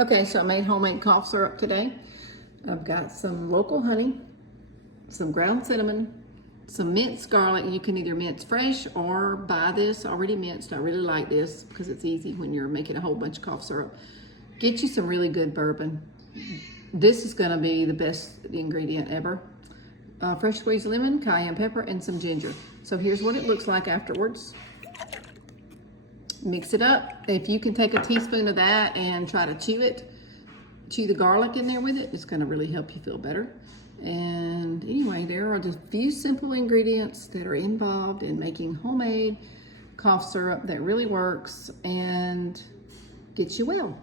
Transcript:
Okay, so I made homemade cough syrup today. I've got some local honey, some ground cinnamon, some minced garlic. You can either mince fresh or buy this already minced. I really like this because it's easy when you're making a whole bunch of cough syrup. Get you some really good bourbon. This is gonna be the best ingredient ever. Fresh squeezed lemon, cayenne pepper, and some ginger. So here's what it looks like afterwards. Mix it up. If you can take a teaspoon of that and try to chew the garlic in there with it, it's gonna really help you feel better. And anyway, there are just a few simple ingredients that are involved in making homemade cough syrup that really works and gets you well.